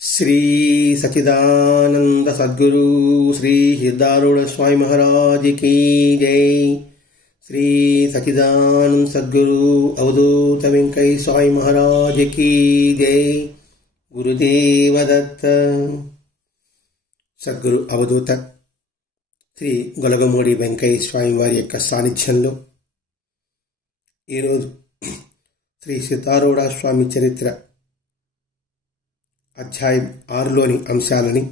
श्री सच्चिदानंद सद्गुरु श्री सिद्धारूढ़ स्वामी महाराज की जय। श्री सच्चिदानंद सद्गुरु अवधूत वेंकट स्वामी महाराज की जय। गुरुदेव दत्त। सद्गुरु अवधूत శ్రీ గొలగమూడి వెంకయ్య స్వామి వారి యొక్క సాన్నిధ్యంలో ఈరోజు శ్రీ సిద్ధారూఢ స్వామి చరిత్ర అధ్యాయం 6లోని అంశాలని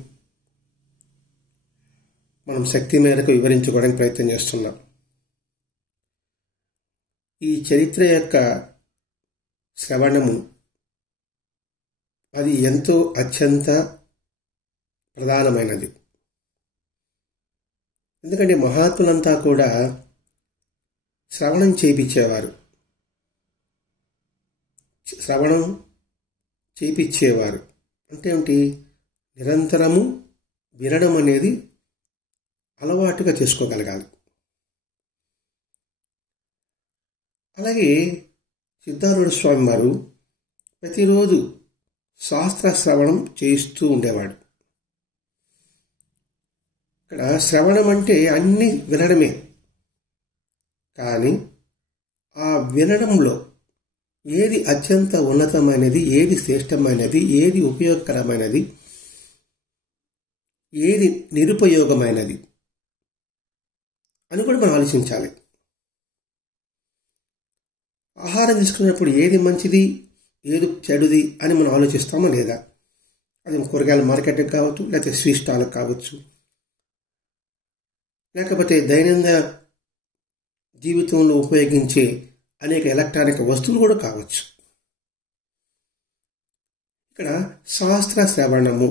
మనం శక్తి మేరకు వివరించుకోవడానికి ప్రయత్నం చేస్తున్నాం. ఈ చరిత్ర యొక్క శ్రవణము అది ఎంతో అత్యంత ప్రధానమైనది. ఎందుకంటే మహాత్ములంతా కూడా శ్రవణం చేయించేవారు. శ్రవణం చేయించేవారు అంటే ఏమిటి? నిరంతరము వినడం అనేది అలవాటుగా చేసుకోగలగాలి. అలాగే సిద్ధారూఢ స్వామి వారు ప్రతిరోజు శాస్త్ర శ్రవణం చేస్తూ ఉండేవాడు. ఇక్కడ శ్రవణం అంటే అన్ని వినడమే, కానీ ఆ వినడంలో ఏది అత్యంత ఉన్నతమైనది, ఏది శ్రేష్టమైనది, ఏది ఉపయోగకరమైనది, ఏది నిరుపయోగమైనది అని కూడా మనం ఆలోచించాలి. ఆహారం తీసుకున్నప్పుడు ఏది మంచిది, ఏది చెడుది అని మనం ఆలోచిస్తామా లేదా? అది కూరగాయల మార్కెట్కి కావచ్చు, లేకపోతే స్వీట్ స్టాల్కి కావచ్చు, లేకపోతే దైనందిన జీవితంలో ఉపయోగించే అనేక ఎలక్ట్రానిక్ వస్తువులు కూడా కావచ్చు. ఇక్కడ శాస్త్ర శ్రవణము,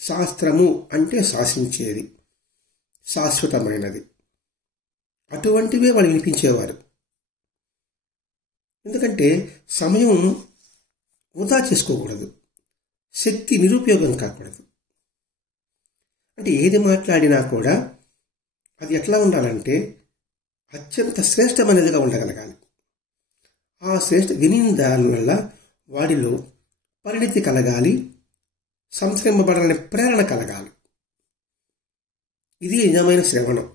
శాస్త్రము అంటే శాసించేది, శాశ్వతమైనది, అటువంటివే వాళ్ళు వినిపించేవారు. ఎందుకంటే సమయం వృధా చేసుకోకూడదు, శక్తి నిరుపయోగం కాకూడదు. అంటే ఏది మాట్లాడినా కూడా అది ఎట్లా ఉండాలంటే అత్యంత శ్రేష్టమైనదిగా ఉండగలగాలి. ఆ వినిన దానివల్ల వాడిలో పరిణితి కలగాలి, సంస్కరింపబడాలనే ప్రేరణ కలగాలి. ఇది నిజమైన శ్రవణం.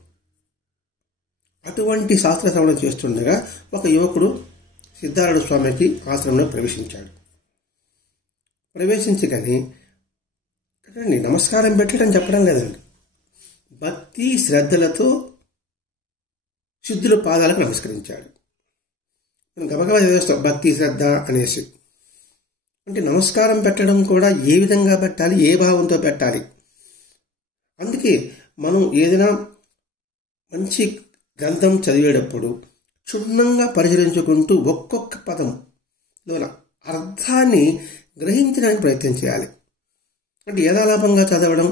అటువంటి శాస్త్ర శ్రవణం చేస్తుండగా ఒక యువకుడు సిద్ధారూఢ స్వామికి ఆశ్రమంలో ప్రవేశించాడు. ప్రవేశించగానే నమస్కారం పెట్టడం చెప్పడం లేదండి, భక్తి శ్రద్ధలతో శుద్ధుల పాదాలకు నమస్కరించాడు. మనం గబగబా చదివేస్తాం భక్తి శ్రద్ధ అనేసి. అంటే నమస్కారం పెట్టడం కూడా ఏ విధంగా పెట్టాలి, ఏ భావంతో పెట్టాలి. అందుకే మనం ఏదైనా మంచి గ్రంథం చదివేటప్పుడు క్షుణ్ణంగా పరిశీలించుకుంటూ ఒక్కొక్క పదంలోన అర్థాన్ని గ్రహించడానికి ప్రయత్నం చేయాలి. అంటే యథాలాపంగా చదవడం,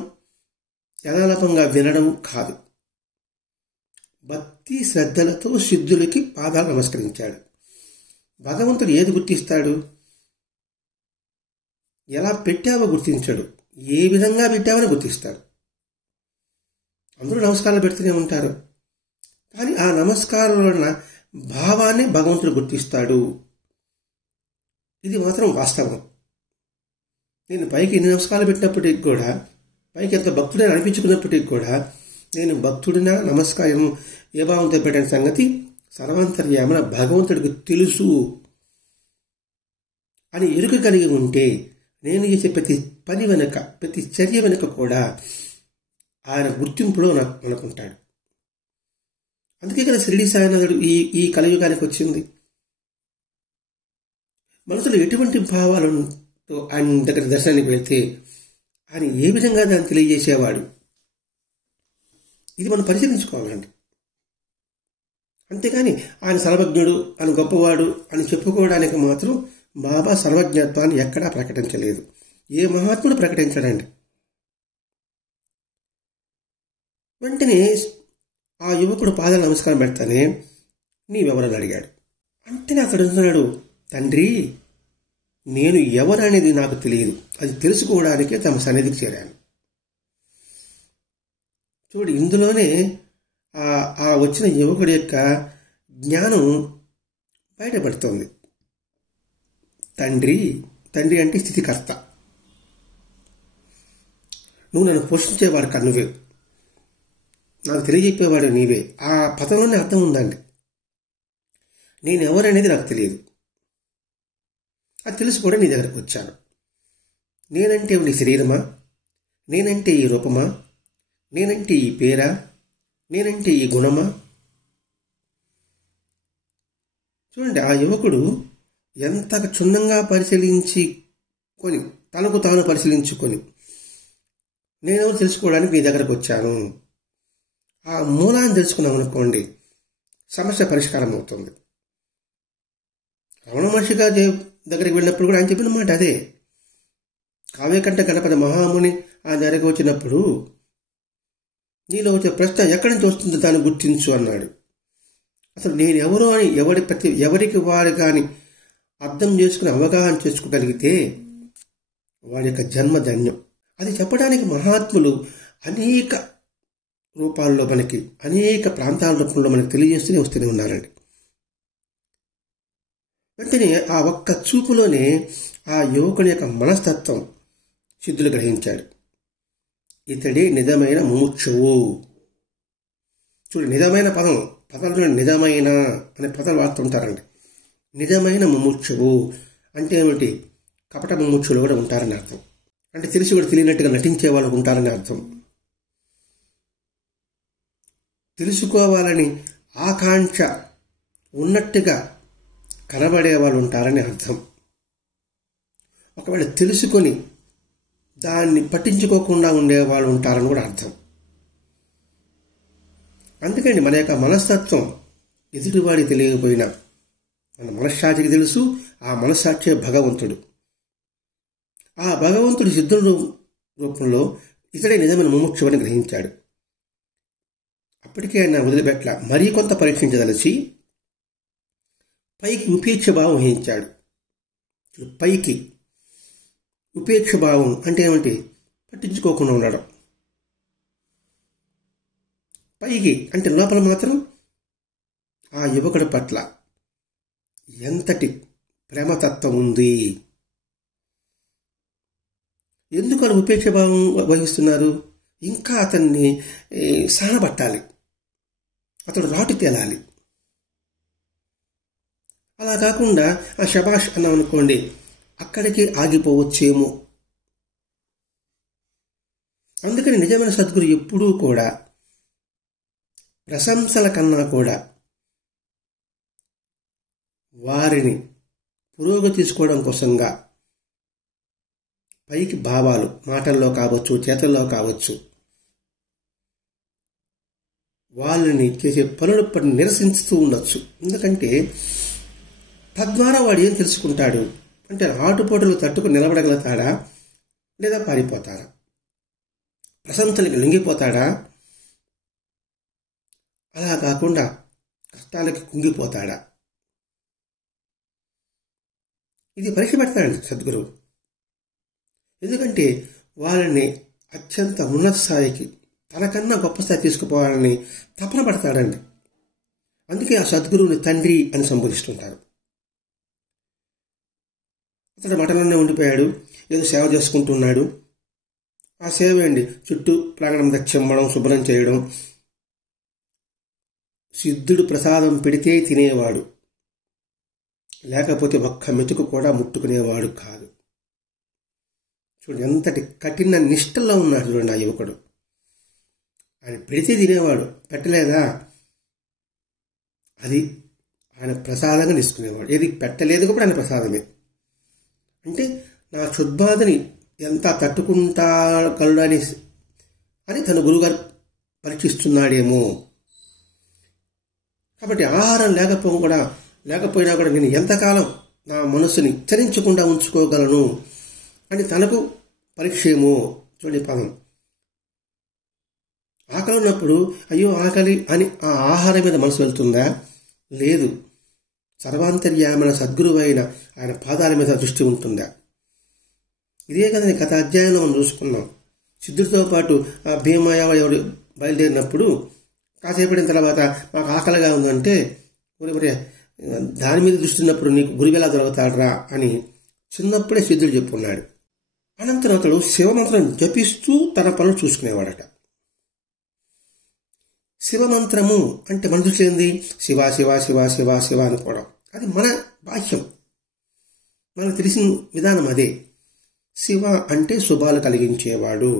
యథాలాపంగా వినడం కాదు. భక్తి శ్రద్ధలతో సిద్ధులకి పాదాలు నమస్కరించాడు. భగవంతుడు ఏది గుర్తిస్తాడు? ఎలా పెట్టావో గుర్తించాడు, ఏ విధంగా పెట్టావని గుర్తిస్తాడు. అందరూ నమస్కారాలు పెడుతూనే ఉంటారు, కానీ ఆ నమస్కారంలో ఉన్న భావాన్ని భగవంతుడు గుర్తిస్తాడు. ఇది మాత్రం వాస్తవం. నేను పైకి ఎన్ని నమస్కారాలు పెట్టినప్పటికీ కూడా, పైకి ఎంత భక్తుడని అనిపించుకున్నప్పటికీ కూడా, నేను భక్తుడినా నమస్కారం ఏ భావంతో పెట్టిన సంగతి సర్వాంతర్యామన భగవంతుడికి తెలుసు అని ఎరుక కలిగి ఉంటే, నేను చేసే ప్రతి పని వెనుక, ప్రతి చర్య వెనుక కూడా ఆయన గుర్తింపులో అనుకుంటాడు. అందుకే కదా షిరిడి సాయినాథుడు ఈ కలియుగానికి వచ్చింది. మనసులో ఎటువంటి భావాలతో ఆయన దగ్గర దర్శనానికి వెళ్తే ఆయన ఏ విధంగా దాన్ని తెలియజేసేవాడు, ఇది మనం పరిశీలించుకోవాలండి. అంతేకాని ఆయన సర్వజ్ఞుడు అని, గొప్పవాడు అని చెప్పుకోవడానికి మాత్రం బాబా సర్వజ్ఞత్వాన్ని ఎక్కడా ప్రకటించలేదు. ఏ మహాత్ముడు ప్రకటించాడండి. వెంటనే ఆ యువకుడు పాదాల నమస్కారం పెడతానే నీవెవరని అడిగాడు. అంటేనే అతడు అన్నాడు, తండ్రి నేను ఎవరనేది నాకు తెలియదు, అది తెలుసుకోవడానికే తమ సన్నిధికి చేరాను. చూడు, ఇందులోనే ఆ వచ్చిన యువకుడి యొక్క జ్ఞానం బయటపడుతోంది. తండ్రి అంటే స్థితికర్త, నువ్వు నన్ను పోషించేవాడు కాదు, నువ్వే నాకు తెలియజెప్పేవాడు నీవే. ఆ పదంలోనే అర్థం ఉందండి. నేను ఎవరనేది నాకు తెలియదు, అది తెలుసుకోవడం నీ దగ్గరకు వచ్చాను. నేనంటే నీ శరీరమా, నేనంటే ఈ రూపమా, నేనంటే ఈ పేరా, నేనంటే ఈ గుణమా? చూడండి, ఆ యువకుడు ఎంత క్షుణ్ణంగా పరిశీలించుకొని, తనకు తాను పరిశీలించుకొని, నేనెవరు తెలుసుకోవడానికి నీ దగ్గరకు వచ్చాను, ఆ మూలాన్ని తెలుసుకున్నాం అనుకోండి, సమస్య పరిష్కారం అవుతుంది. రమణ మహర్షి గారి దగ్గరికి వెళ్ళినప్పుడు కూడా ఆయన చెప్పిన మాట అదే. కావ్యకంఠ గణపతి మహాముని ఆ దగ్గరకు వచ్చినప్పుడు నీలో వచ్చే ప్రశ్న ఎక్కడి నుంచి వస్తుందో దాన్ని గుర్తించు అన్నాడు. అసలు నేను ఎవరో అని ఎవరికి వారు కానీ అర్థం చేసుకుని అవగాహన చేసుకోగలిగితే వాడి యొక్క జన్మ ధన్యం. అది చెప్పడానికి మహాత్ములు అనేక రూపాల్లో మనకి, అనేక ప్రాంతాల రూపంలో మనకి తెలియజేస్తూనే వస్తూనే ఉన్నారండి. వెంటనే ఆ ఒక్క చూపులోనే ఆ యువకుని యొక్క మనస్తత్వం సిద్ధులు గ్రహించాడు. ఇతడే నిజమైన ముముక్షువు. చూడు, నిజమైన పదాలు నిజమైన అనే పదాలు వాడుతుంటారండి. నిజమైన ముముక్షువు అంటే ఏమిటి? కపట ముముక్షులు కూడా ఉంటారని అర్థం. అంటే తెలిసి కూడా తెలియనట్టుగా నటించే వాళ్ళు ఉంటారని అర్థం. తెలుసుకోవాలని ఆకాంక్ష ఉన్నట్టుగా కనబడే వాళ్ళు ఉంటారని అర్థం. ఒకవేళ తెలుసుకొని దాన్ని పట్టించుకోకుండా ఉండేవాళ్ళు ఉంటారని కూడా అర్థం. అందుకని మన యొక్క మనస్తత్వం ఎదుటివాడికి తెలియకపోయినా మన మనస్సాక్షికి తెలుసు. ఆ మనస్సాక్షి భగవంతుడు. ఆ భగవంతుడు సిద్ధుడు రూపంలో ఇతడే నిజమైన ముముక్షువని గ్రహించాడు. అప్పటికే ఆయన వదిలిపెట్ల మరీ కొంత పరీక్షించదలిచి పైకి ఉపేక్ష భావం వహించాడు. పైకి ఉపేక్ష భావం అంటే ఏమిటి? పట్టించుకోకుండా ఉండడం. పైకి అంటే లోపల మాత్రం ఆ యువకుడి పట్ల ఎంతటి ప్రేమతత్వం ఉంది. ఎందుకు అలా ఉపేక్ష భావం వహిస్తున్నారు? ఇంకా అతన్ని సానబట్టాలి, అతడు రాటు తేలాలి. అలా కాకుండా ఆ శబాష్ అన్నాం అనుకోండి, అక్కడికి ఆగిపోవచ్చేమో. అందుకని నిజమైన సద్గురు ఎప్పుడూ కూడా ప్రశంసల కన్నా కూడా వారిని పురోగతి తీసుకోవడం కోసంగా పైకి భావాలు, మాటల్లో కావచ్చు, చేతల్లో కావచ్చు, వాళ్ళని చేసే పనులు నిరసించుతూ ఉండొచ్చు. ఎందుకంటే తద్వారా వాడు ఏం తెలుసుకుంటాడు అంటే ఆటుపోటులు తట్టుకు నిలబడగలుగుతాడా లేదా పారిపోతాడా? ప్రశంసలకి లొంగిపోతాడా? అలా కాకుండా కష్టాలకి కుంగిపోతాడా? ఇది పరీక్ష పెడతాడండి సద్గురు. ఎందుకంటే వాళ్ళని అత్యంత ఉన్నత స్థాయికి, తనకన్నా గొప్ప స్థాయి తీసుకుపోవాలని తపన పడతాడండి. అందుకే ఆ సద్గురువుని తండ్రి అని సంబోధిస్తుంటారు. అతడు మఠంలోనే ఉండిపోయాడు, ఏదో సేవ చేసుకుంటున్నాడు. ఆ సేవ అండి, చుట్టూ ప్రాంగణం దక్షించడం, శుభ్రం చేయడం. సిద్ధుడు ప్రసాదం పెడితే తినేవాడు, లేకపోతే ఒక్క మెతుకు కూడా ముట్టుకునేవాడు కాదు. చూడండి ఎంతటి కఠిన నిష్టల్లో ఉన్నాడు చూడండి ఆ యువకుడు. ఆయన పెడితే తినేవాడు, పెట్టలేదా అది ఆయన ప్రసాదంగా తీసుకునేవాడు. ఏది పెట్టలేదు కూడా ఆయన ప్రసాదమే. అంటే నా క్షుద్బాధని ఎంత తట్టుకుంటాగలడని అని తన గురుగారు పరీక్షిస్తున్నాడేమో. కాబట్టి ఆహారం లేకపోయినా కూడా నేను ఎంతకాలం నా మనసుని చరించకుండా ఉంచుకోగలను అని తనకు పరీక్ష ఏమో. చూడండి పదం, ఆకలి ఉన్నప్పుడు అయ్యో ఆకలి అని ఆ ఆహారం మీద మనసు వెళ్తుందా? లేదు. సర్వాంతర్యామైన సద్గురువైన ఆయన పాదాల మీద దృష్టి ఉంటుందా? ఇదే కదండి గత అధ్యాయంలో మనం చూసుకున్నాం. సిద్ధుడితో పాటు ఆ భీమయ్య ఎవరు బయలుదేరినప్పుడు కాసేపడిన తర్వాత మాకు ఆకలిగా ఉందంటే దాని మీద దృష్టి ఉన్నప్పుడు నీకు గురువు ఎలా దొరుకుతాడరా అని చిన్నప్పుడే సిద్ధుడు చెప్పుకున్నాడు. అనంతరం అతడు శివమంత్రం జపిస్తూ తన పనులు చూసుకునేవాడట. శివమంత్రము అంటే మన దృష్టి ఏంది? శివ శివ శివ శివ శివ అనుకోవడం. అది మన బాహ్యం, మనకు తెలిసిన విధానం అదే. శివ అంటే శుభాలు కలిగించేవాడు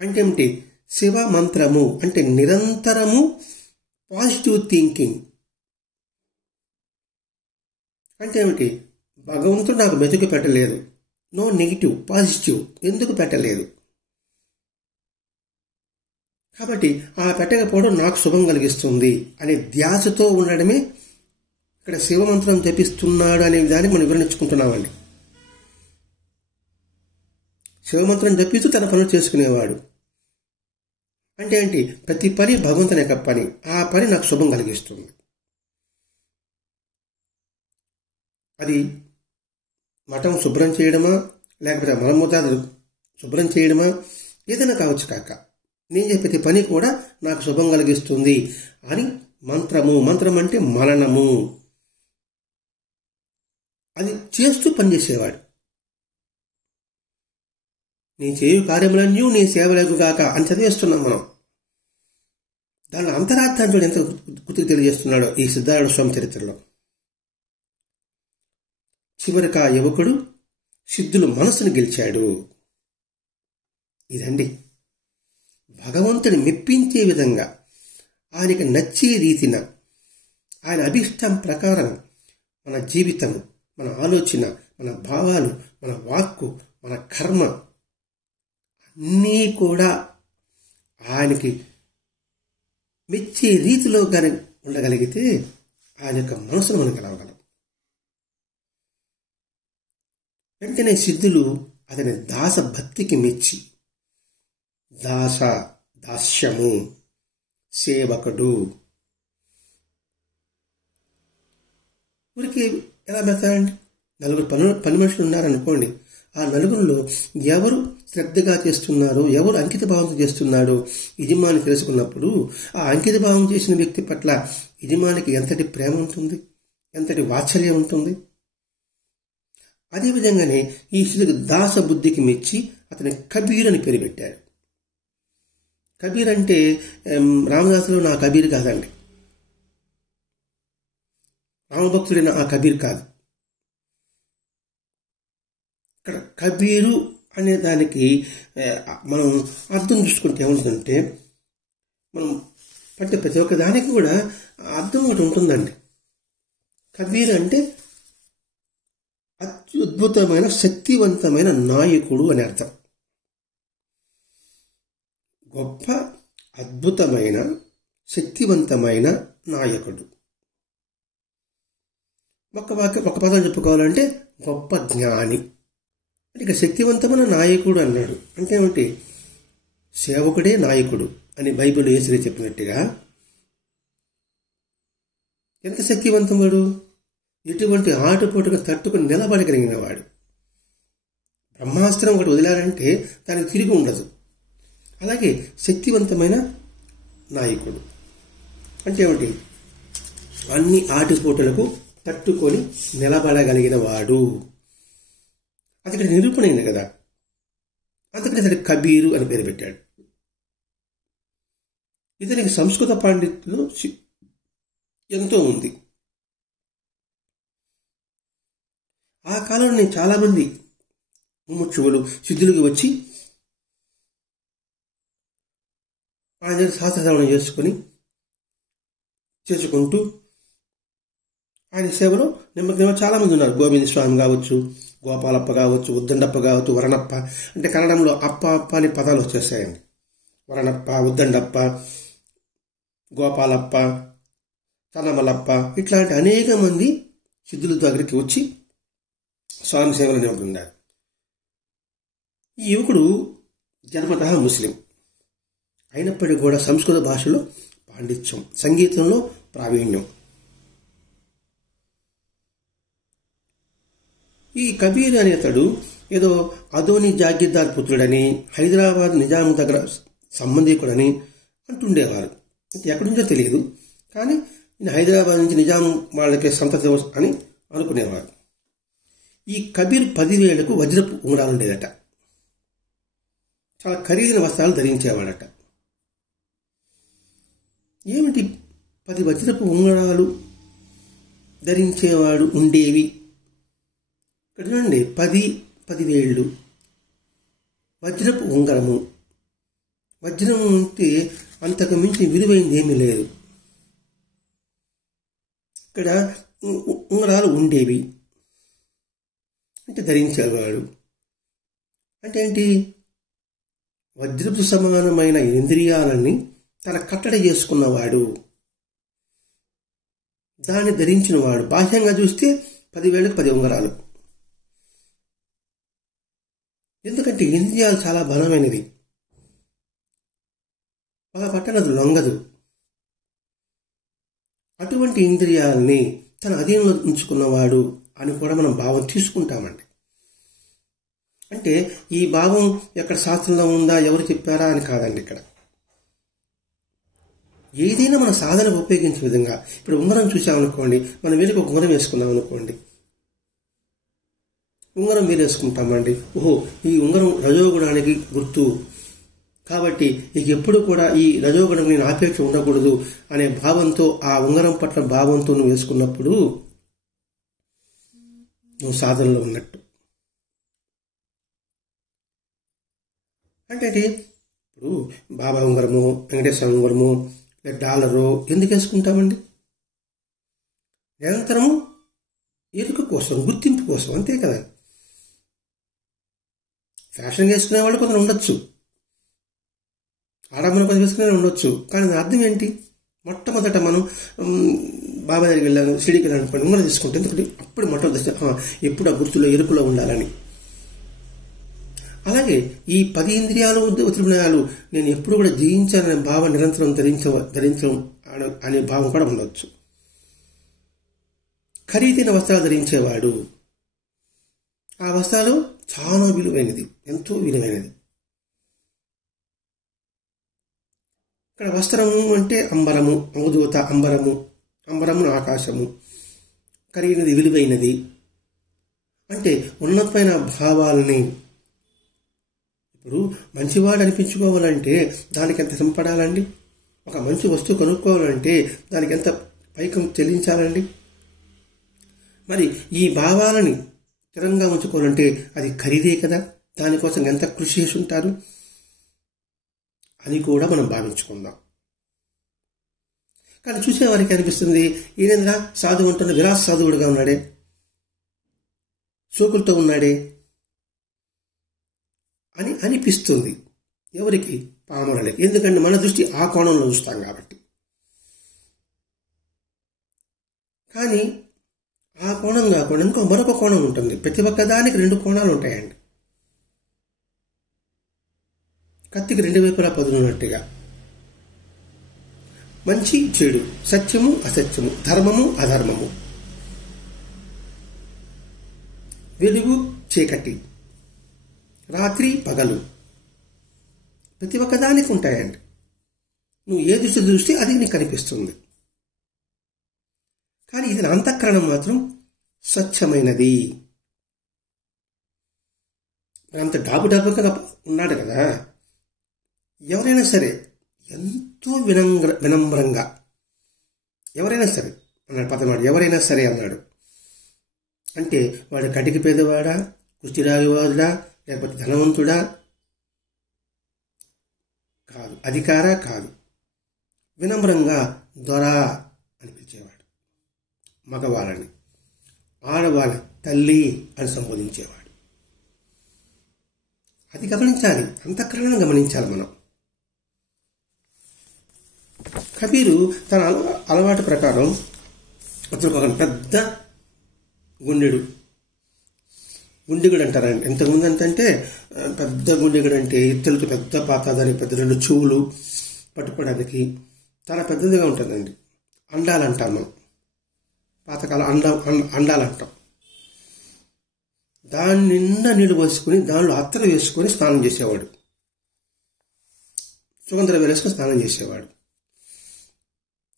అంటే ఏమిటి? శివ మంత్రము అంటే నిరంతరము పాజిటివ్ థింకింగ్ అంటే ఏమిటి? భగవంతుడు నాకు మెతుకు పెట్టలేదు, నో నెగిటివ్, పాజిటివ్ ఎందుకు పెట్టలేదు కాబట్టి ఆ పెట్టకపోవడం నాకు శుభం కలిగిస్తుంది అనే ధ్యాసతో ఉండడమే ఇక్కడ శివమంత్రం జపిస్తున్నాడు అనే దానికి మనం వివరించుకుంటున్నామండి. శివమంత్రం జపిస్తూ తన పనులు చేసుకునేవాడు అంటే ఏంటి? ప్రతి పని భగవంతుని యొక్క పని, ఆ పని నాకు శుభం కలిగిస్తుంది. అది మఠం శుభ్రం చేయడమా, లేకపోతే మలమూత్రాలు శుభ్రం చేయడమా, ఏదైనా కావచ్చు కాక నేను చెప్పే పని కూడా నాకు శుభం కలిగిస్తుంది అని మంత్రము. మంత్రం అంటే మననము. అది చేస్తూ పనిచేసేవాడు. నీ చేయు కార్యములన్నీ నీ సేవలకు కాక అని చదివేస్తున్నాం మనం. దాని అంతరార్థాన్ని ఎంత గుర్తుకు తెలియజేస్తున్నాడో ఈ సిద్ధార్థ స్వామి చరిత్రలో. చివరికి ఆ యువకుడు సిద్ధులు మనసును గెలిచాడు. ఇదండి భగవంతుని మెప్పించే విధంగా, ఆయనకి నచ్చే రీతిన, ఆయన అభిష్టం ప్రకారం మన జీవితం, మన ఆలోచన, మన భావాలు, మన వాక్కు, మన కర్మ అన్నీ కూడా ఆయనకి మెచ్చే రీతిలో కానీ ఉండగలిగితే ఆయన యొక్క మనసును మనం గెలవగలం. వెంటనే సిద్ధులు అతని దాస భక్తికి మెచ్చి దాస్యము, సేవకుడు ఊరికి ఎలా పెడతారండి? నలుగురు పని మనుషులు ఉన్నారనుకోండి. ఆ నలుగురిలో ఎవరు శ్రద్ధగా చేస్తున్నారో, ఎవరు అంకిత భావంతో చేస్తున్నాడో యజమాని తెలుసుకున్నప్పుడు ఆ అంకిత భావం చేసిన వ్యక్తి పట్ల యజమానికి ఎంతటి ప్రేమ ఉంటుంది, ఎంతటి వాత్సల్యం ఉంటుంది. అదేవిధంగానే ఈ స్థితికి దాస బుద్ధికి మెచ్చి అతని కబీర్ అని పేరు పెట్టాడు. కబీర్ అంటే రామదాసులో నా కబీర్ కాదండి, రామభక్తుడైన ఆ కబీర్ కాదు. ఇక్కడ కబీరు అనే దానికి మనం అర్థం చూసుకుంటే ఏముంటుందంటే, మనం అంటే ప్రతి ఒక్క దానికి కూడా అర్థం ఒకటి ఉంటుందండి. కబీర్ అంటే అద్భుతమైన శక్తివంతమైన నాయకుడు అని అర్థం. గొప్ప అద్భుతమైన శక్తివంతమైన నాయకుడు. ఒక పదం చెప్పుకోవాలంటే గొప్ప జ్ఞాని. అంటే ఇక శక్తివంతమైన నాయకుడు అన్నాడు అంటే ఏమిటి? సేవకుడే నాయకుడు అని బైబిల్ యేసునే చెప్పినట్టుగా ఎంత శక్తివంతముడు, ఎటువంటి ఆటుపోటుగా తట్టుకుని నిలబడగలిగిన వాడు. బ్రహ్మాస్త్రం ఒకటి వదిలారంటే దానికి తిరిగి ఉండదు. అలాగే శక్తివంతమైన నాయకుడు అంటే ఏమిటి? అన్ని ఆటుపోటులకు తట్టుకొని నిలబడగలిగిన వాడు. అది ఇక్కడ నిరూపణైంది కదా, అందుకని సరే కబీరు అని పేరు పెట్టాడు. ఇతనికి సంస్కృత పాండిత్యంలో ఎంతో ఉంది. ఆ కాలంలో చాలామంది ముముక్షువులు సిద్ధులకు వచ్చి ఆయన దగ్గర శాస్త్రశ్రవణం చేసుకుంటూ ఆయన సేవలో నిమ్మకం చాలామంది ఉన్నారు. గోవింద స్వామి కావచ్చు, గోపాలప్ప కావచ్చు, ఉద్దండప్ప కావచ్చు, వరణప్ప. అంటే కన్నడంలో అప్ప అప్ప అని పదాలు వచ్చేస్తాయండి. వరణప్ప, ఉద్దండప్ప, గోపాలప్ప, చన్నమలప్ప ఇట్లాంటి అనేక మంది సిద్ధుల దగ్గరికి వచ్చి స్వామి సేవలు నిలబడినారు. ఈ యువకుడు జన్మతః ముస్లిం అయినప్పటికీ కూడా సంస్కృత భాషలో పాండిత్యం, సంగీతంలో ప్రావీణ్యం. ఈ కబీర్ అనే అతడు ఏదో అదోని జాగీర్దార్ పుత్రుడని, హైదరాబాద్ నిజాం దగ్గర సంబంధికుడని అంటుండేవారు. ఎక్కడి నుంచో తెలియదు, కానీ హైదరాబాద్ నుంచి నిజాం వాళ్ళకి సంతతి అని అనుకునేవారు. ఈ కబీర్ 10,000కు వజ్రపు ఉంగరాలు ఉండేదట. చాలా ఖరీదైన వస్త్రాలు ధరించేవాడట. ఏమిటి 10 వజ్రపు ఉంగరాలు ధరించేవాడు ఉండేవి? ఇక్కడ చూడండి, 10,000 వజ్రపు ఉంగరము. వజ్రం అంటే అంతకు మించి విలువైంది ఏమీ లేదు. ఇక్కడ ఉంగరాలు ఉండేవి అంటే ధరించేవాడు అంటే ఏంటి? వజ్రపు సమానమైన ఇంద్రియాలని తన కట్టడి చేసుకున్నవాడు, దాన్ని ధరించినవాడు. బాహ్యంగా చూస్తే 10,000కు 10 ఉంగరాలు. ఎందుకంటే ఇంద్రియాలు చాలా బలమైనది, వాళ్ళ పట్టణ అది లొంగదు. అటువంటి ఇంద్రియాలని తన అధీనంలో ఉంచుకున్నవాడు అని కూడా మనం భావం తీసుకుంటామండి. అంటే ఈ భావం ఎక్కడ శాస్త్రంలో ఉందా, ఎవరు చెప్పారా అని కాదండి. ఇక్కడ ఏదైనా మన సాధనకు ఉపయోగించే విధంగా, ఇప్పుడు ఉంగరం చూసామనుకోండి, మనం వేలికి ఒక ఉంగరం వేసుకున్నాం అనుకోండి, ఉంగరం మీరు వేసుకుంటామండి. ఓహో, ఈ ఉంగరం రజోగుణానికి గుర్తు కాబట్టి ఇక ఎప్పుడు కూడా ఈ రజోగుణం నేను ఆపేక్ష ఉండకూడదు అనే భావంతో, ఆ ఉంగరం పట్ల భావంతో నువ్వు వేసుకున్నప్పుడు నువ్వు సాధనలో ఉన్నట్టు. అంటే ఇప్పుడు బాబా ఉంగరము, వెంకటేశ్వర ఉంగరము, లేక డాలరు ఎందుకు వేసుకుంటామండి? నిరంతరము ఎరుక కోసం, గుర్తింపు కోసం, అంతే కదా. ఫ్యాషన్ వేసుకునే వాళ్ళు కొందరు ఉండొచ్చు, ఆడంబర పని వేసుకునే ఉండొచ్చు. కానీ దాని అర్థం ఏంటి? మొట్టమొదట మనం బాబా దగ్గరికి వెళ్ళాను, షిరిడికి వెళ్ళాను అనుకోండి, ఉంగరం తీసుకుంటే ఎందుకంటే అప్పుడు మొట్టమొదటి ఎప్పుడు ఆ గుర్తులో ఎరుకులో ఉండాలని. అలాగే ఈ 10 ఇంద్రియాలు త్రిగుణాలు నేను ఎప్పుడు కూడా జయించాలనే భావం నిరంతరం ధరించడం అనే భావం కూడా ఉండవచ్చు. ఖరీదైన వస్త్రాలు ధరించేవాడు, ఆ వస్త్రాలు చాలా విలువైనది, ఎంతో విలువైనది. ఇక్కడ వస్త్రము అంటే అంబరము, అవధూత అంబరము, అంబరమును ఆకాశము, ఖరీదైనది, విలువైనది. అంటే ఉన్నతమైన భావాలని, ఇప్పుడు మంచివాడు అనిపించుకోవాలంటే దానికి ఎంత శ్రమపడాలండి? ఒక మంచి వస్తువు కొనుక్కోవాలంటే దానికి ఎంత పైకం చెల్లించాలండి? మరి ఈ భావాలని స్థిరంగా ఉంచుకోవాలంటే అది ఖరీదే కదా, దానికోసం ఎంత కృషి చేసి ఉంటారు అని కూడా మనం భావించుకుందాం. కానీ చూసేవారికి అనిపిస్తుంది, ఈయన సాధువు అంటున్న విరాట్ సాధువుడుగా ఉన్నాడే, సోకులతో ఉన్నాడే అని అనిపిస్తుంది. ఎవరికి? పామరులకి. ఎందుకంటే మన దృష్టి ఆ కోణంలో చూస్తాం కాబట్టి. కానీ ఆ కోణం కాకుండా ఇంకో మరొక కోణం ఉంటుంది. ప్రతి ఒక్క దానికి 2 కోణాలు ఉంటాయండి. కత్తికి 2 వైపులా పదునున్నట్టుగా మంచి చెడు, సత్యము అసత్యము, ధర్మము అధర్మము, వెలుగు చీకటి, రాత్రి పగలు, ప్రతి ఒక్కదానికి ఉంటాయండి. నువ్వు ఏ దృష్టి చూస్తే అది నీకు కనిపిస్తుంది. కానీ ఇది అంతఃకరణం మాత్రం స్వచ్ఛమైనది. అంత డాబుగా ఉన్నాడు కదా. ఎవరైనా సరే ఎంతో వినమ్రంగా, ఎవరైనా సరే అన్నాడు పదమాడు, ఎవరైనా సరే అన్నాడు. అంటే వాడు కటికి పేదవాడా, కుష్టిరాగివాదుడా, లేకపోతే ధనవంతుడా కాదు, అధికారా కాదు, వినమ్రంగా దొర అని పిలిచేవాడు. మగవాళ్ళని, ఆడవాళ్ళని తల్లి అని సంబోధించేవాడు. అది గమనించాలి, అంతఃకరణను గమనించాలి మనం. కబీరు తన అలవాటు ప్రకారం అతను ఒక పెద్ద గుండెగుడు అంటారండి. ఎంతకుముందు అంటే పెద్ద గుండెగుడు అంటే ఎత్తులకి పెద్ద పాతాదానికి పెద్ద 2 చెవులు పట్టుకోవడానికి చాలా పెద్దదిగా ఉంటుందండి. అండాలంటాం మనం, పాతకాలం అండాలంటాం. దాని నిండా నీళ్లు పోసుకుని దానిలో అత్తరు వేసుకొని స్నానం చేసేవాడు, సుగంధ వేసుకొని స్నానం చేసేవాడు.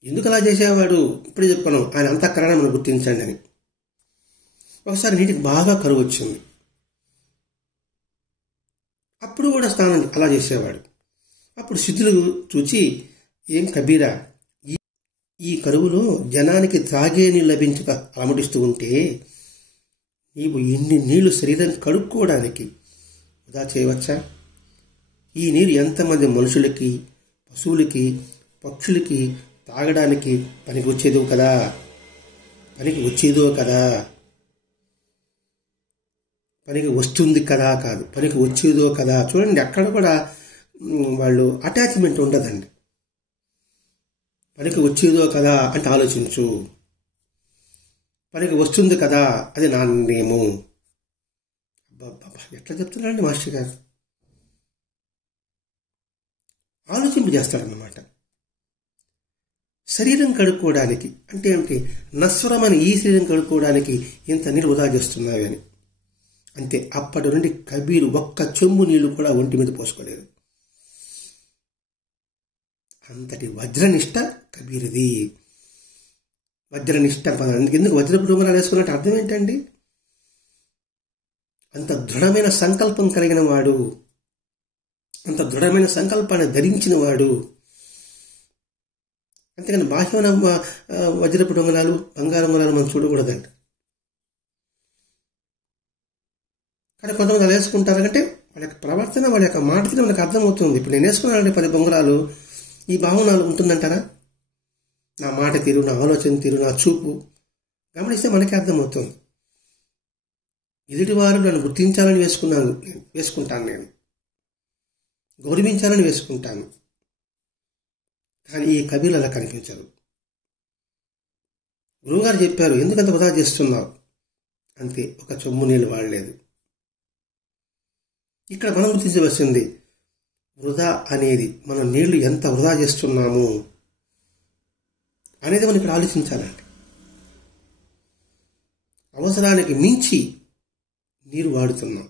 ఎందుకు అలా చేసేవాడు? ఇప్పుడే చెప్పుకున్నాం, ఆయన అంతఃకరణ మనం గుర్తించండి అని. ఒకసారి నీటికి బాగా కరువు వచ్చింది. అప్పుడు కూడా స్నానం అలా చేసేవాడు. అప్పుడు సిద్ధులు చూచి, ఏం కబీరా, ఈ కరువులో జనానికి త్రాగే నీళ్ళు లభించక అలమటిస్తూ ఉంటే నీవు ఇన్ని నీళ్లు శరీరం కడుక్కోవడానికి వృధా చేయవచ్చా? ఈ నీరు ఎంతమంది మనుషులకి, పశువులకి, పక్షులకి తాగడానికి పనికి వచ్చేదో కదా, పనికి వస్తుంది కదా కాదు, పనికి వచ్చేదో కదా. చూడండి, అక్కడ కూడా వాళ్ళు అటాచ్మెంట్ ఉండదండి. పనికి వచ్చేదో కదా అంటే ఆలోచించు, పనికి వస్తుంది కదా అది నా నిర్ణయము. ఎట్లా చెప్తున్నారండి మాస్టర్ గారు? ఆలోచింపజేస్తాడన్నమాట. శరీరం కడుక్కోవడానికి అంటే ఏమిటి? నశ్వరమైన ఈ శరీరం కడుక్కోవడానికి ఇంత నీళ్ళు వృధా చేస్తున్నావు అని. అంతే. అప్పటి నుండి కబీరు ఒక్క చెంబు నీళ్లు కూడా ఒంటి మీద పోసుకోలేదు. అంతటి వజ్రనిష్ట కబీరుది. వజ్రనిష్ట ఎందుకు వజ్రపు రుమాలు వేసుకున్నట్టు అర్థం ఏంటండి? అంత దృఢమైన సంకల్పం కలిగిన వాడు, అంత దృఢమైన సంకల్పాన్ని ధరించిన వాడు. అంతేకాని బాహ్యమైన వజ్రపు డొంగలాలు, బంగారు ఉంగరాలు మనం చూడకూడదండి. కానీ కొంతమంది అలా వేసుకుంటారంటే వాళ్ళ యొక్క ప్రవర్తన, వాళ్ళ యొక్క మాటతోనే వాళ్ళకి అర్థమవుతుంది. ఇప్పుడు నేను వేసుకున్నానంటే 10 బొంగరాలు, ఈ భావనాలు ఉంటుందంటారా? నా మాట తీరు, నా ఆలోచన తీరు, నా చూపు గమనిస్తే మనకి అర్థమవుతుంది. ఎదుటివారు నన్ను గుర్తించాలని వేసుకుంటాను, నేను గౌరవించాలని వేసుకుంటాను. కానీ ఈ కబీలు అలా కనిపించరు. గురువుగారు చెప్పారు, ఎందుకంత వృధా చేస్తున్నావు? అంతే, ఒక చెంబు నీళ్ళు వాడలేదు. ఇక్కడ మనం గుర్తించవలసింది వృధా అనేది, మనం నీళ్లు ఎంత వృధా చేస్తున్నాము అనేది మనం ఇక్కడ ఆలోచించాలండి. అవసరానికి మించి నీరు వాడుతున్నాం.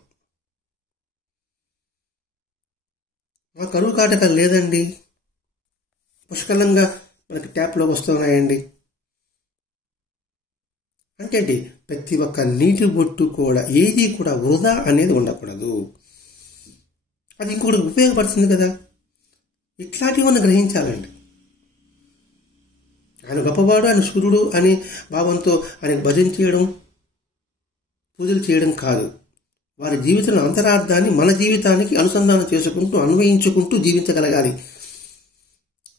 మా కరువు కాటకాలు లేదండి, పుష్కలంగా మనకి ట్యాప్లో వస్తున్నాయండి. అంటే ప్రతి ఒక్క నీటి బొట్టు కూడా ఏది కూడా వృధా అనేది ఉండకూడదు. అది ఇంకొకటి ఉపయోగపడుతుంది కదా. ఇట్లాంటివి మనం గ్రహించాలండి. ఆయన గొప్పవాడు, ఆయన సూర్యుడు అని భావంతో ఆయనకు భజన చేయడం, పూజలు చేయడం కాదు. వారి జీవితంలో అంతరార్థాన్ని మన జీవితానికి అనుసంధానం చేసుకుంటూ, అన్వయించుకుంటూ జీవించగలగాలి.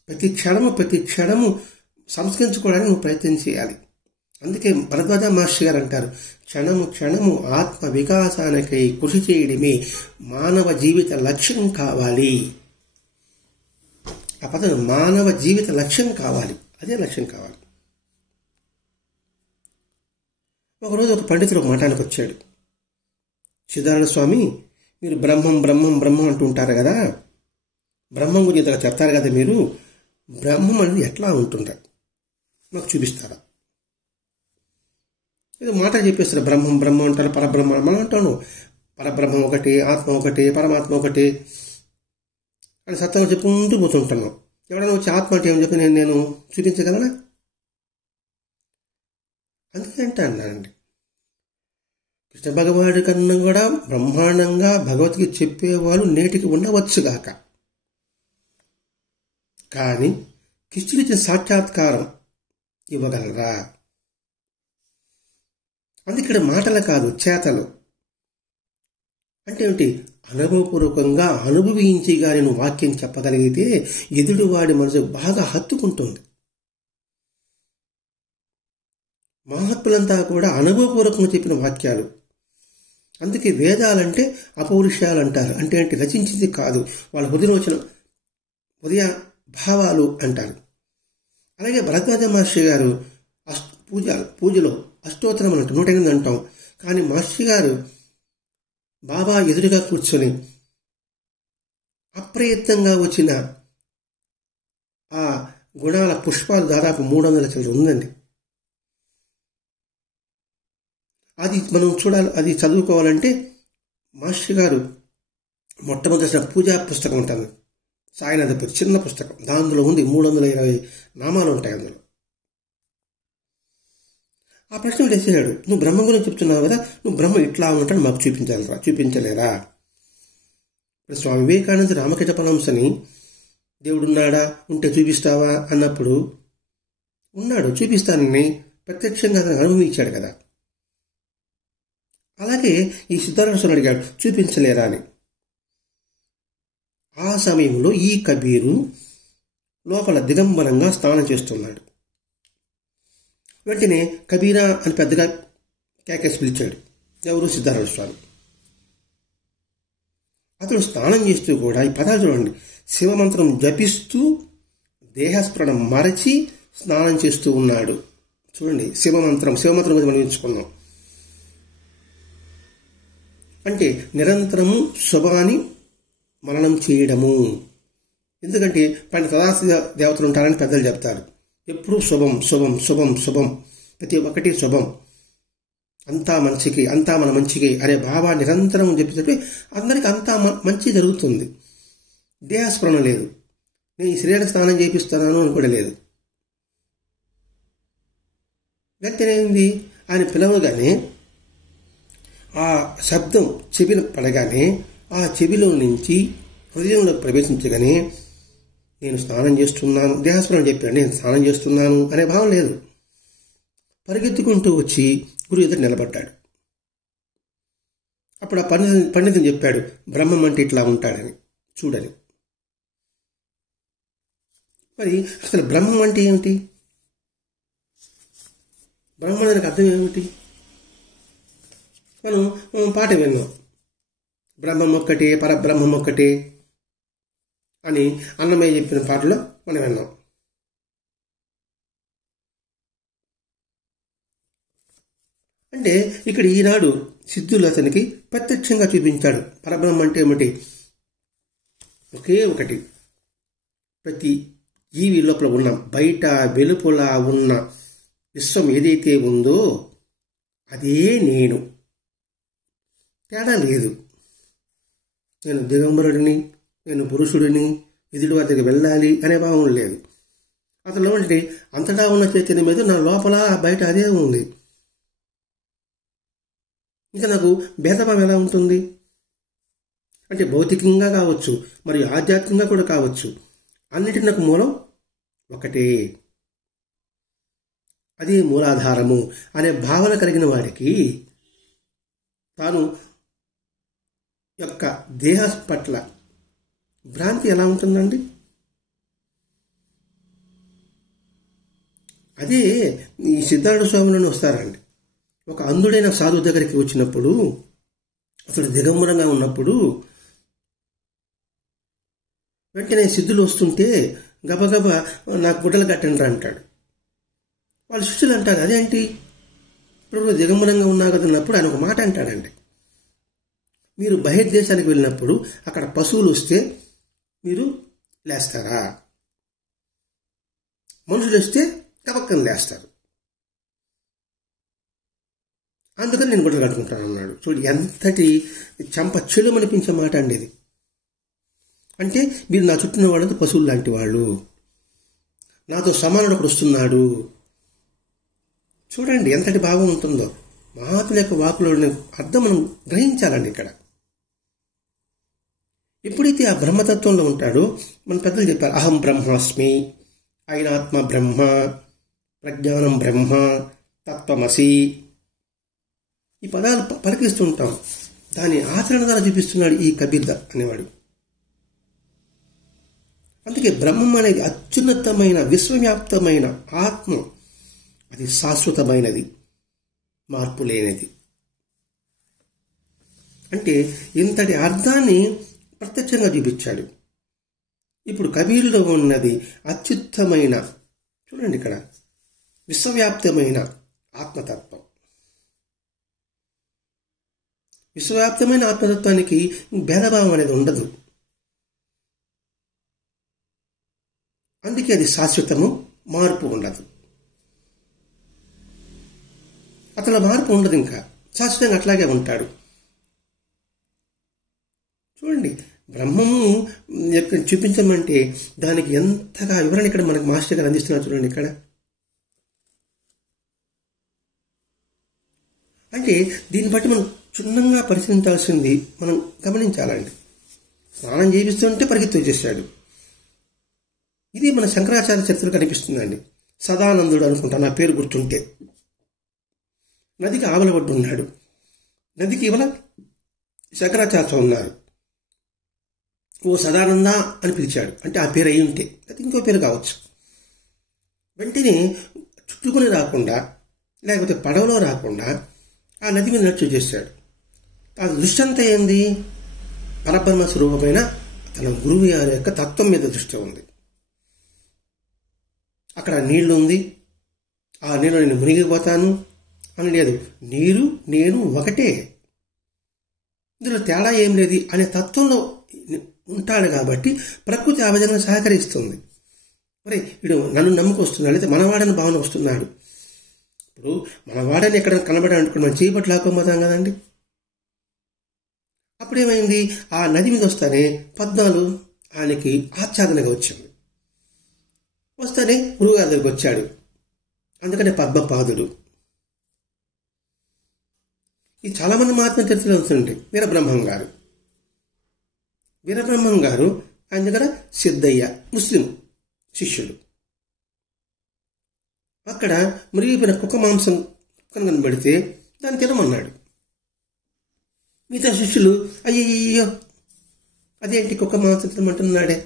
ప్రతి క్షణము సంస్కరించుకోవడానికి నువ్వు ప్రయత్నం చేయాలి. అందుకే భరద్వాజ మహర్షి గారు అంటారు, క్షణము ఆత్మ వికాసానికై కృషి చేయడమే మానవ జీవిత లక్ష్యం కావాలి. ఆ పదం మానవ జీవిత లక్ష్యం కావాలి, అదే లక్ష్యం కావాలి. ఒకరోజు ఒక పండితుడు ఒక మఠానికి వచ్చాడు. సిద్ధార్థ స్వామి, మీరు బ్రహ్మం అంటూ ఉంటారు కదా, బ్రహ్మం గురించి ఇంతగా చెప్తారు కదా, మీరు బ్రహ్మం అనేది ఎట్లా ఉంటుంటారు మాకు చూపిస్తారా? ఇది మాట చెప్పేస్తారు, బ్రహ్మం అంటారు, పరబ్రహ్మ మనం అంటాను. పరబ్రహ్మం ఒకటి, ఆత్మ ఒకటి, పరమాత్మ ఒకటి అని సత్యంగా చెప్పుకుంటూ పోతుంటున్నాం. ఎవరైనా వచ్చి ఆత్మ అంటే ఏమని చెప్పి నేను చూపించగలనా? అందుకే అంటానండి, కృష్ణ భగవానుడి కన్నా కూడా బ్రహ్మాండంగా భగవద్గీత చెప్పేవాళ్ళు నేటికి ఉండవచ్చుగాక. కానీ కృష్ణుడిచ్చిన సాక్షాత్కారం ఇవ్వగలరా? అందుకే ఇక్కడ మాటలు కాదు, చేతలు. అంటే ఏమిటి? అనుభవపూర్వకంగా అనుభవించి గాని నువ్వు వాక్యం చెప్పగలిగితే ఎదుటివాడి మనసు బాగా హత్తుకుంటుంది. మహాత్ములంతా కూడా అనుభవపూర్వకంగా చెప్పిన వాక్యాలు. అందుకే వేదాలంటే అపౌరుషాలు అంటారు. అంటే ఏంటి? రచించింది కాదు, వాళ్ళ హృదయ భావాలు అంటారు. అలాగే భరద్వాజ మహర్షి గారు పూజలో అష్టోత్తరం అంటాం, 108 అంటాం. కానీ మహర్షి గారు బాబా ఎదురుగా కూర్చొని అప్రయత్నంగా వచ్చిన ఆ గుణాల పుష్పాలు దాదాపు 300 చిల్లర ఉందండి. అది మనం చూడాలి, అది చదువుకోవాలంటే మహర్షి గారు మొట్టమొదటి పూజా పుస్తకం ఉంటుంది, సాయినాథ పేరు, చిన్న పుస్తకం. దానిలో ఉంది 320 నామాలు ఉంటాయి అందులో. ఆ ప్రశ్న వేసాడు, నువ్వు బ్రహ్మ గురించి చెప్తున్నావు కదా, నువ్వు బ్రహ్మ ఇట్లా ఉంటాడు మాకు చూపించలేరా? స్వామి వివేకానంద రామకృష్ణ పరమహంసని దేవుడున్నాడా, ఉంటే చూపిస్తావా అన్నప్పుడు ఉన్నాడు, చూపిస్తానని ప్రత్యక్షంగా అనుభవించాడు కదా. అలాగే ఈ సిద్ధార్థ అడిగాడు, చూపించలేరా అని. ఆ సమయంలో ఈ కబీరు లోపల దిగంబరంగా స్నానం చేస్తున్నాడు. వెంటనే కబీరా అని పెద్దగా కేకేసి పిలిచాడు. ఎవరు? సిద్ధార్థ స్వామి. అతడు స్నానం చేస్తూ కూడా ఈ పదాలు చూడండి, శివమంత్రం జపిస్తూ దేహస్మరణ మరచి స్నానం చేస్తూ ఉన్నాడు. చూడండి, శివమంత్రం గురించి మనం ఎంచుకున్నాం అంటే నిరంతరము శుభాన్ని మననం చేయడము. ఎందుకంటే పైన తదాస్తి దేవతలు ఉంటారని పెద్దలు చెప్తారు. ఎప్పుడూ శుభం శుభం శుభం శుభం, ప్రతి ఒక్కటి శుభం, అంతా మంచికి, అంతా మన మంచికి అనే భావాన్ని నిరంతరం చెప్పేటప్పుడు అందరికీ అంతా మంచి జరుగుతుంది. దేహస్మరణ లేదు, నేను ఈ శరీర స్నానం చేపిస్తున్నాను అని కూడా లేదు. వెంటనే ఏంది, ఆయన పిలవగానే ఆ శబ్దం చెవిన పడగానే ఆ చెవిలో నుంచి హృదయంలోకి ప్రవేశించగానే నేను స్నానం చేస్తున్నాను, దేహస్మరణ చెప్పాడు, నేను స్నానం చేస్తున్నాను అనే భావం లేదు. పరిగెత్తుకుంటూ వచ్చి గురువు ఎదురు నిలబడ్డాడు. అప్పుడు ఆ పండితుని చెప్పాడు, బ్రహ్మం అంటే ఇట్లా ఉంటాడని, చూడని. మరి అసలు బ్రహ్మం అంటే ఏమిటి? బ్రహ్మానికి అర్థం ఏమిటి? మనం పాట విన్నాం, బ్రహ్మం ఒక్కటే పరబ్రహ్మం ఒక్కటే అని అన్నమయ్య చెప్పిన పాటలో మనం విన్నాం. అంటే ఇక్కడ ఈనాడు సిద్ధులు అతనికి ప్రత్యక్షంగా చూపించాడు. పరబ్రహ్మం అంటే ఏమిటి? ఒకే ఒకటి. ప్రతి జీవి లోపల ఉన్న, బయట వెలుపల ఉన్న విశ్వం ఏదైతే ఉందో అదే నేను, తేడా లేదు. నేను దిగంబరుడిని, నేను పురుషుడిని, ఎదుటి వారికి వెళ్ళాలి అనే భావం లేదు. అతను అంటే అంతటా ఉన్న చైతన్యం మీద నా లోపల బయట అదే ఉంది. ఇంకా నాకు భేదభావం ఎలా ఉంటుంది అంటే భౌతికంగా కావచ్చు, మరియు ఆధ్యాత్మికంగా కూడా కావచ్చు, అన్నిటి నాకు మూలం ఒకటే, అదే మూలాధారము అనే భావన కలిగిన వాడికి తాను యొక్క దేహ పట్ల భ్రాంతి ఎలా ఉంటుందండి? అదే ఈ సిద్ధార్థ స్వామిలోనే వస్తారండి. ఒక అంధుడైన సాధువు దగ్గరికి వచ్చినప్పుడు, అతడు దిగంబరంగా ఉన్నప్పుడు వెంటనే సిద్ధులు వస్తుంటే గబగబా నాకు గుడ్డలు కట్టండి అంటాడు. వాళ్ళ శిష్యులు అంటారు, అదేంటి ఇప్పుడు దిగంబరంగా ఉన్నా కదన్నప్పుడు ఆయన ఒక మాట అంటాడండి, మీరు బహిర్దేశానికి వెళ్ళినప్పుడు అక్కడ పశువులు వస్తే మీరు లేస్తారా? మనుషులు వస్తే కపక్కన లేస్తారు, అందుకని నేను గుడ్డలు కట్టుకుంటాను అన్నాడు. చూడు ఎంతటి చంప చెలుమనిపించే మాట అండి ఇది. అంటే మీరు నా చుట్టూ వాళ్ళంతా పశువులు లాంటి వాళ్ళు, నాతో సమానుడు ఒకడు వస్తున్నాడు. చూడండి ఎంతటి భావం ఉంటుందో. మహాత్ముల యొక్క వాకులోని అర్థం మనం గ్రహించాలండి. ఇక్కడ ఎప్పుడైతే ఆ బ్రహ్మతత్వంలో ఉంటాడో, మన పెద్దలు చెప్పారు, అహం బ్రహ్మాస్మి, అయినాత్మ బ్రహ్మ, ప్రజ్ఞానం బ్రహ్మ, తత్వమసి, ఈ పదాలు పలికిస్తుంటాం. దాని ఆచరణ ద్వారా చూపిస్తున్నాడు ఈ కబీర్ అనేవాడు. అందుకే బ్రహ్మం అనేది అత్యున్నతమైన విశ్వవ్యాప్తమైన ఆత్మ, అది శాశ్వతమైనది, మార్పు లేనిది. అంటే ఇంతటి అర్థాన్ని ప్రత్యక్షంగా చూపించాడు. ఇప్పుడు కబీరులో ఉన్నది అత్యుత్తమైన, చూడండి ఇక్కడ విశ్వవ్యాప్తమైన ఆత్మతత్వం. విశ్వవ్యాప్తమైన ఆత్మతత్వానికి భేదభావం అనేది ఉండదు. అందుకే అది శాశ్వతము, మార్పు ఉండదు. అతను మార్పు ఉండదు, ఇంకా శాశ్వతంగా అట్లాగే ఉంటాడు. చూడండి బ్రహ్మము చూపించమంటే దానికి ఎంతగా వివరణ ఇక్కడ మనకు మాస్టర్ గారు అందిస్తున్నారు. చూడండి ఇక్కడ అంటే దీన్ని బట్టి మనం క్షుణ్ణంగా పరిశీలించాల్సింది మనం గమనించాలండి. స్నానం చేయిస్తుంటే పరిగెత్తి వచ్చేసాడు. ఇది మన శంకరాచార్య చరిత్రలో కనిపిస్తుందండి. సదానందుడు అనుకుంటా, నా పేరు గుర్తుంటే. నదికి ఆవల ఒడ్డు ఉన్నాడు. నదికి ఇవల శంకరాచార్య ఉన్నారు. ఓ సదానంద అని పిలిచాడు. అంటే ఆ పేరు అయి ఉంటే, అది ఇంకో పేరు కావచ్చు. వెంటనే చుట్టుకుని రాకుండా, లేకపోతే పడవలో రాకుండా ఆ నది మీద నడిచి చేశాడు. ఆ దృష్టి అంతా ఏంది? పరబ్రహ్మ స్వరూపమైన తన గురువు గారి యొక్క తత్వం మీద దృష్టి ఉంది. అక్కడ నీళ్లు ఉంది, ఆ నీళ్ళు నేను మునిగిపోతాను అని లేదు. నీరు నేను ఒకటే, ఇందులో తేడా ఏం లేదు అనే తత్వంలో ఉంటాడు. కాబట్టి ప్రకృతి ఆ విధంగా సహకరిస్తుంది. మరి వీడు నన్ను నమ్ముకొస్తున్నాడు, అయితే మనవాడని భావన వస్తున్నాడు. ఇప్పుడు మనవాడని ఎక్కడ కనబడాలి అనుకుని మనం చేపట్లు లాక్కోపోతాం కదండి. అప్పుడేమైంది? ఆ నది మీద వస్తానే పద్మాలు ఆయనకి ఆచ్ఛాదనగా వచ్చింది. వస్తానే గురువుగారి దగ్గరికి వచ్చాడు. అందుకనే పద్మపాదుడు. ఇది చాలామంది మహాత్మ చరిత్రలో వస్తుంటాయి. వీరబ్రహ్మం గారు ఆయన దగ్గర సిద్ధయ్య ముస్లిం శిష్యుడు. అక్కడ మురిగిపోయిన కుక్క మాంసం కనబడితే దాన్ని తినమన్నాడు. మిగతా శిష్యులు అయ్యయ్యో అదేంటి కుక్క మాంసం తినమంటున్నాడే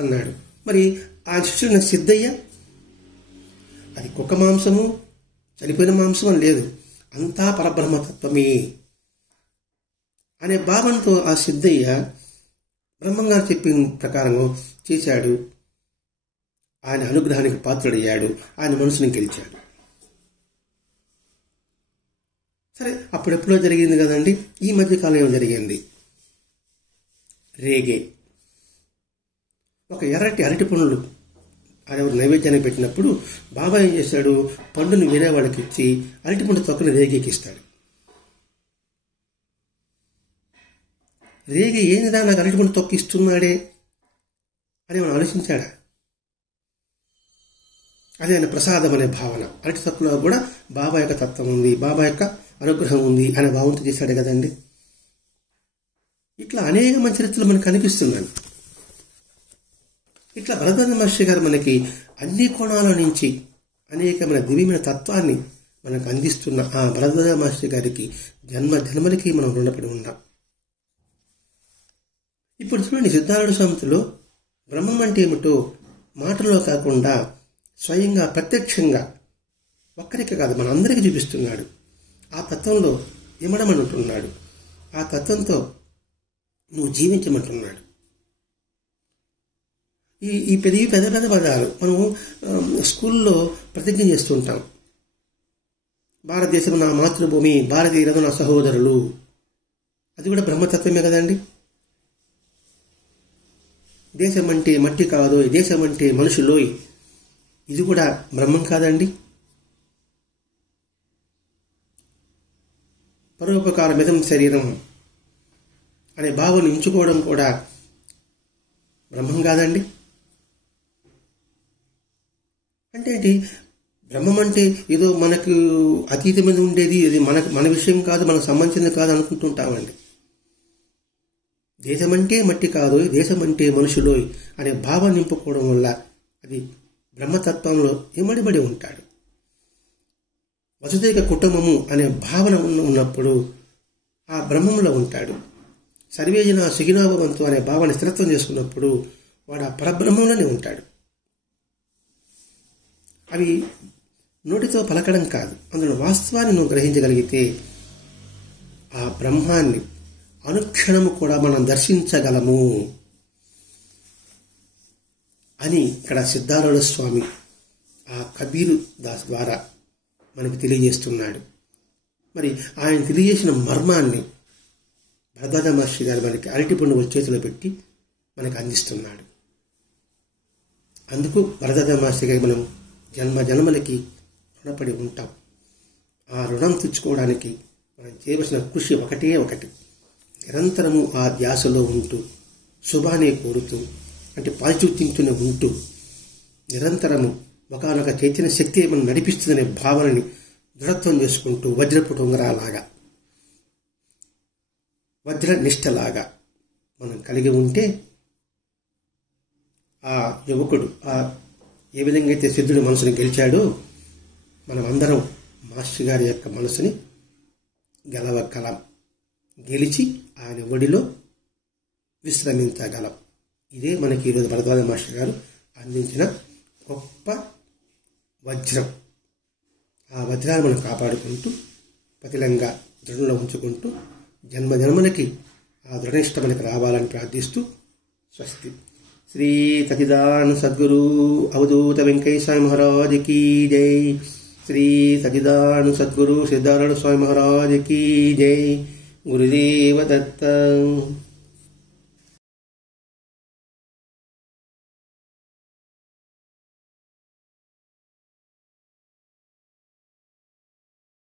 అన్నాడు. మరి ఆ శిష్యుడు సిద్ధయ్య అది కుక్క మాంసము చనిపోయిన మాంసం అని లేదు, అంతా పరబ్రహ్మతత్వమే అనే భావంతో ఆ సిద్ధయ్య బ్రహ్మంగారు చెప్పిన ప్రకారం చేశాడు. ఆయన అనుగ్రహానికి పాత్రుడయ్యాడు. ఆయన మనసుని గెలిచాడు. సరే, అప్పుడెప్పుడో జరిగింది కదండి. ఈ మధ్యకాలం ఏమో జరిగింది. రేగే ఒక ఎర్రటి అరటి పండ్లు ఎవరు నైవేద్యానికి పెట్టినప్పుడు బాబా ఏం చేశాడు? పండుని వేరే వాళ్ళకి ఇచ్చి అరటి పండు తొక్కని రేగేకి ఇస్తాడు. రేగే ఏందా నాకు అరటి పండు తొక్కి ఇస్తున్నాడే అని మనం ఆలోచించాడా? అదే ఆయన ప్రసాదం అనే భావన. అరటి తొక్కలో కూడా బాబా యొక్క తత్వం ఉంది, బాబా యొక్క అనుగ్రహం ఉంది అనే భావంతో చేశాడు కదండి. ఇట్లా అనేక మంచి చరిత్రలు మనకు కనిపిస్తున్నాయి. ఇట్లా భరద్వాజ మహర్షి గారు మనకి అన్ని కోణాల నుంచి అనేకమైన దివ్యమైన తత్వాన్ని మనకు అందిస్తున్న ఆ భరద్వాజ మహర్షి గారికి జన్మలకి మనం రుణపడి ఉన్నాం. ఇప్పుడు చూడండి, సిద్ధారూఢ సంహితలో బ్రహ్మం అంటే ఏమిటో మాటలో కాకుండా స్వయంగా ప్రత్యక్షంగా ఒక్కరికి కాదు మనందరికీ చూపిస్తున్నాడు. ఆ తత్వంలో ఇమడమంటున్నాడు. ఆ తత్వంతో నువ్వు జీవించమంటున్నాడు. ఈ పెద్ద పెద్ద పదాలు మనం స్కూల్లో ప్రతిజ్ఞ చేస్తుంటాం. భారతదేశం నా మాతృభూమి, భారతీయులు నా సహోదరులు. అది కూడా బ్రహ్మతత్వమే కదండి. దేశం అంటే మట్టి కాదు, దేశం అంటే మనుషులోయ్, ఇది కూడా బ్రహ్మం కాదండి. పరోపకారం మిదం శరీరం అనే భావన ఎంచుకోవడం కూడా బ్రహ్మం కాదండి. అంటే ఏంటి? బ్రహ్మం అంటే ఏదో మనకు అతీతమైన ఉండేది, ఇది మన విషయం కాదు, మనకు సంబంధించింది కాదు అనుకుంటుంటామండి. దేశం అంటే మట్టి కాదు, దేశం అంటే మనుషులోయ్ అనే భావన నింపుకోవడం వల్ల అది బ్రహ్మతత్వంలో ఇమడిబడి ఉంటాడు. వసుదైక కుటుంబము అనే భావన ఉన్నప్పుడు ఆ బ్రహ్మంలో ఉంటాడు. సర్వేజన సుఖినోభవంతు అనే భావన స్థిరత్వం చేసుకున్నప్పుడు వాడు ఆ పరబ్రహ్మంలోనే ఉంటాడు. అవి నోటితో పలకడం కాదు, అందులో వాస్తవాన్ని నువ్వు గ్రహించగలిగితే ఆ బ్రహ్మాన్ని అనుక్షణము కూడా మనం దర్శించగలము అని ఇక్కడ సిద్ధారూఢ స్వామి ఆ కబీరు దాస్ ద్వారా మనకు తెలియజేస్తున్నాడు. మరి ఆయన తెలియజేసిన మర్మాన్ని భరద్వాజ మహర్షి గారు మనకి అరటిపండు చేతిలో పెట్టి మనకు అందిస్తున్నాడు. అందుకు భరద్వాజ మహర్షి గారి మనం జన్మలకి రుణపడి ఉంటాం. ఆ రుణం తెచ్చుకోవడానికి మనం చేయవలసిన కృషి ఒకటి, నిరంతరము ఆ ధ్యాసలో ఉంటూ శుభాన్ని కోరుతూ, అంటే పాజిటివ్ థింక్తోనే ఉంటూ నిరంతరము ఒకనొక చైతన్య శక్తి మనం నడిపిస్తుందనే భావనని దృఢత్వం చేసుకుంటూ వజ్రపు ఉంగరాలాగా, వజ్ర నిష్టలాగా మనం కలిగి ఉంటే ఆ యువకుడు ఏ విధంగా అయితే సిద్ధుడి మనసుని గెలిచాడో మనం అందరం మాస్టర్ గారి యొక్క మనసుని గెలవగలం, గెలిచి ఆయన ఒడిలో విశ్రమించగలం. ఇదే మనకి ఈరోజు భరద్వాజ మాస్టర్ గారు అందించిన గొప్ప వజ్రం. ఆ వజ్రాన్ని మనం కాపాడుకుంటూ పతిలంగా దృఢంలో ఉంచుకుంటూ జన్మజన్మలకి ఆ దృఢనిష్ట మనకి రావాలని ప్రార్థిస్తూ స్వస్తి. శ్రీ సచ్చిదానంద సద్గురు అవధూత వెంకయ్య స్వామి మహారాజ్ కీ జై. శ్రీ సచ్చిదానంద సద్గురు సిద్ధారూఢ స్వామి మహారాజ్ కీ జై. గురుదేవ దత్త.